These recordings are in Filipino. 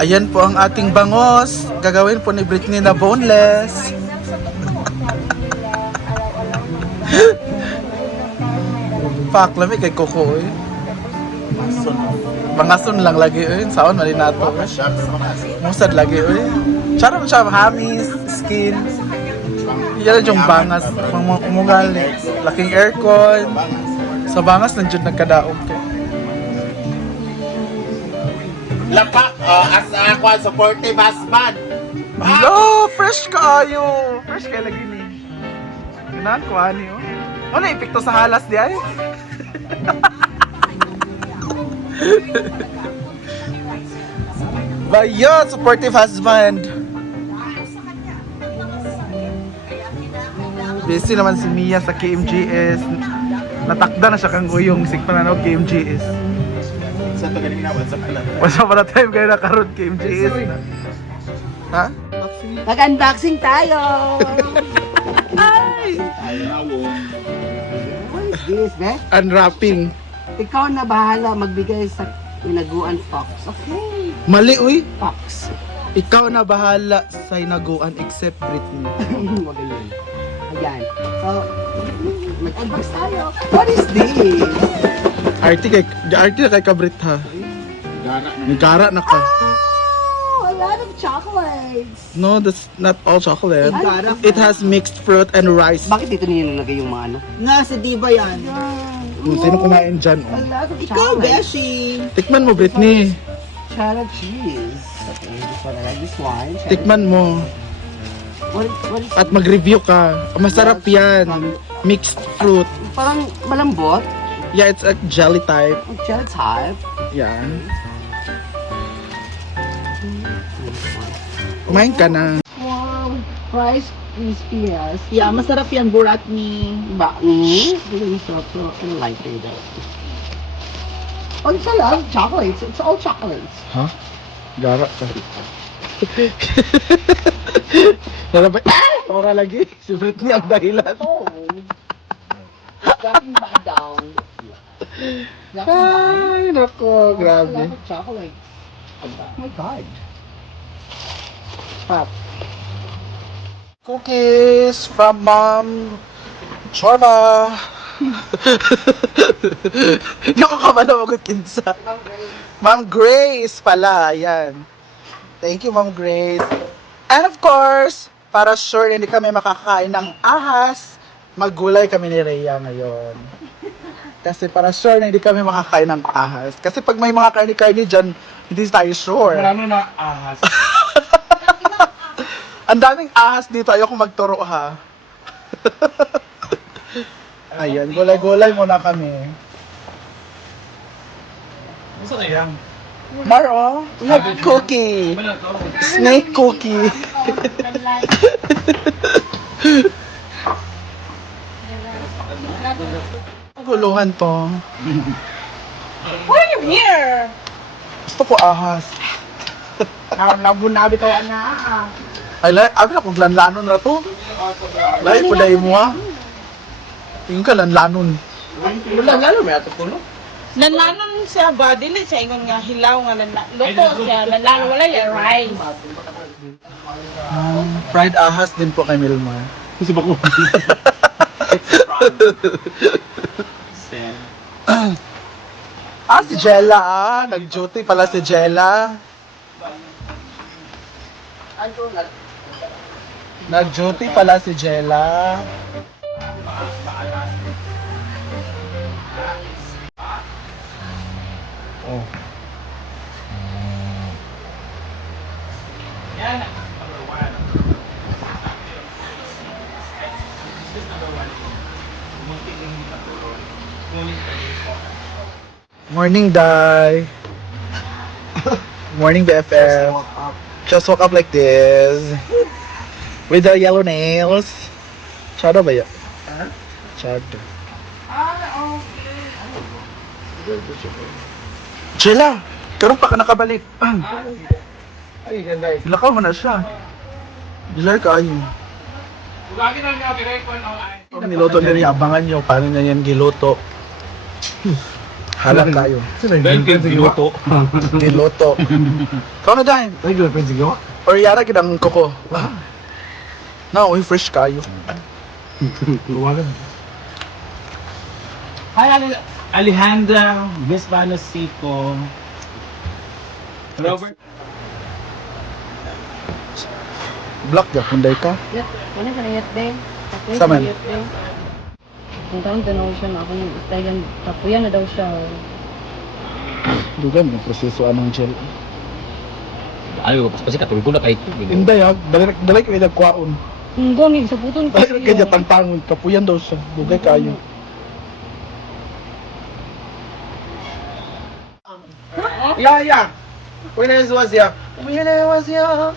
Ayan po ang ating bangos. Gagawin po ni Britney na boneless. Fuck, lami kay Coco eh. Bangason lang lagi eh. Saon mali nato. Musad lagi eh. Charot siya, hamis, skin. Yan yung bangas. Umugali. Laking aircon. Sa bangas nandiyan nagkadaog to. Lapak, as ako ang supportive husband. Hello! Fresh kaayo! Fresh kayo lagi ni. Ganaan ko ani oh. Ano epekto sa halas di ay? Bayo! Supportive husband! Busy naman si Mia sa KMGS. Natakda na siya kang uyong sigpananaw KMGS. Sa ito galing na, what's up na? Masa para time kayo nakaroon KMGS na. Ha? Mag-unboxing tayo! Ay! What is this, be? Unwrapping. Ikaw na bahala magbigay sa inaguan Fox. Okay. Mali uy! Fox. Ikaw na bahala sa inaguan except Britney. Magaling. Ayan. So, mag-unbox tayo. What is this? Arty na kay Kabrit ha. Nagkara na ka. Oh, a lot of chocolates. No, that's not all chocolate. Nagkara It has mixed fruit and rice. Bakit dito nilalagay yung mga ano? Nga, sa diba yan? Sino kumain dyan? A Oh? lot of Ikaw, chocolates. Beshi! Tikman mo, Britney. Cheddar cheese. Okay, this one. I like this one. Cheddar. Tikman mo. What is At mag-review ka. Masarap yan. Mixed fruit. Parang malambot. Yeah, it's a jelly type. Cheddar type. Yeah. Kumain ka na. Wow. Rice crispiness. Yeah, masarap yan, burat ni... Ba? Really sarap. So, I like it. Oh, it's a lot of chocolates. It's all chocolates. Ha? Gara ka. Nalabay. Ah! Ora lagi. Si Britney ang dahilan. Oh. Dropping back down. Ay, nako. A Grabe. lot of chocolate. Oh my God. Pop. Cookies from Mom Chorba. Nakakabala mo kinsa. Ma'am Grace pala. Ayan. Thank you, Ma'am Grace. And of course, para sure hindi kami makakain ng ahas, maggulay kami ni Rhea ngayon. Kasi para sure na hindi kami makakain ng ahas. Kasi pag may mga karni-karni dyan, hindi tayo sure. Marami na ahas. Ang daming ahas dito, ayoko magturo ha. Ayan, gulay-gulay muna kami. Gusto na yan. Maro, we have cookie. Snake cookie. Guluhan to. Why are you here? Gusto ko ahas. Nabunabi to na. Ay, abi na kung lanlanon na to. Lahi po dahil mo ha. Tingin ka lanlanon. Wala nga may ato puno. Nanlanon siya ba? Dili siya ingon nga hilaw nga luto siya. Nanlanon wala yung rice. Fried ahas din po kay Milmar. Kasi ba ko? Si Jella ah. Nag-duty pala si Jella. Nag-duty pala si Jella. Oh. Morning, Dai. Morning, BFF. Just woke up like this. With the yellow nails. Shadow ba yan? Shadow. Jella! Karoon pa ka nakabalik. Ay, ganda eh. Lakaw mo na siya. Dilar ka ayun. Lagi na niya, direct ko ang ay. Niluto na niya, abangan nyo paano na yan giluto. Halang tayo. Dahil giluto. Niloto. Kau na dahil. Ay, girlfriend sigaw. Or yara kinang koko. No, uy, fresh kayo. Luwagan. Hi, Alejandra Vespano Sico. Robert. Black ya, kunday ka. Yat, ano ka na yat din? Sa man? Ang taon tanaw siya na akong Thailand. Tapuyan na daw siya. Dugan, may proseso anong gel. Ayo, pas pasti katulog ko na kahit Inday ha, dalay ka nagkwaon. Ang gani, sa puton ko Dalay ka niya tangtangon, kapuyan daw siya. Dugay kayo. Yeah. When I was young. When I was young,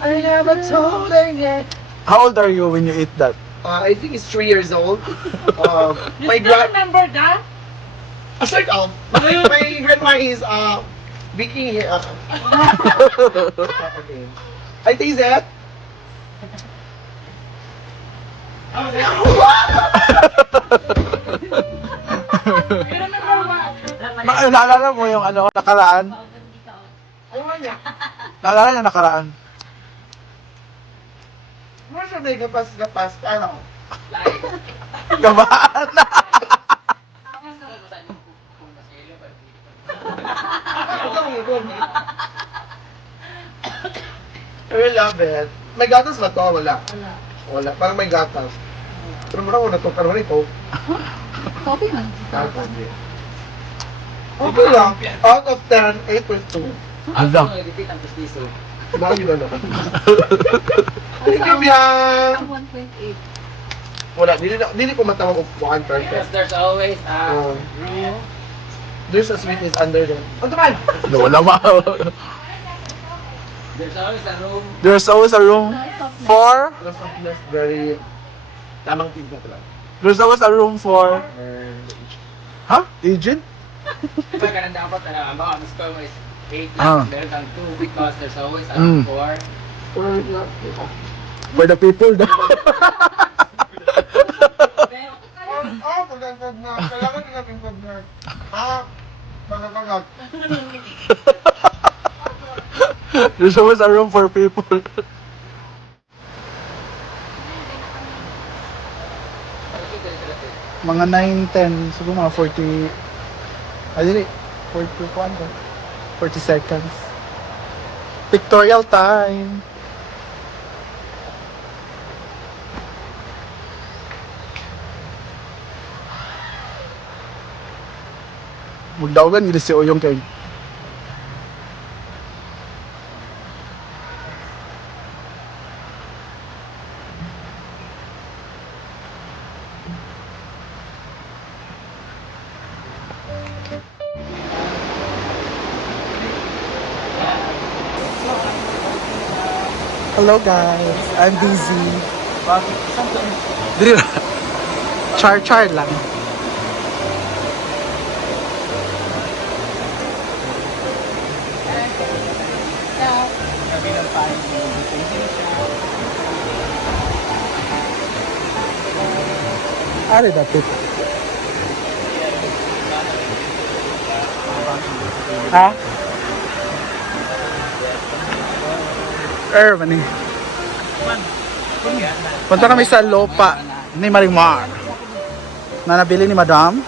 I never told her. How old are you when you eat that? I think it's 3 years old. My You still remember that? my grandma is baking here. Okay. I taste that. You remember what? Naalala mo yung ano, nakaraan? Naalala niya nakaraan? Ano siya na gapas, ano? Gabaan na! I love it. May gatas ba to? Wala. Wala. Parang may gatas. Pero mura ko na to. Pero ito. Coffee man. Okay lang. Out of 10, 8.2. Alam. Dami na naman. Thank you, Bian! 1.8. Wala. Dili ko matawag kung 1 perfect. There's always There's a sweetness under there. Ano man? Wala ma. there's always a room. There's always a room for... The softness, very... Tamang timpla talaga. There's always a room for... Huh? Agent? Diba ganun dapat ang mga score mo is 8 Ah. lang, meron kang 2 because there's always a Mm. room for For the people daw. Oh, pagkakad na. Kailangan na natin na. Pagkakad. There's always a room for people. Mga 9, 10, siguro mga 40... Ay, dili. 40 kwanto. 40 seconds. Pictorial time. Magdawagan gila si Oyong kay. Hello guys, I'm busy. Dili char lang. Ari dapit. Ha? Maning. Punta kami sa Lopa ni Marimar na nabili ni Madam.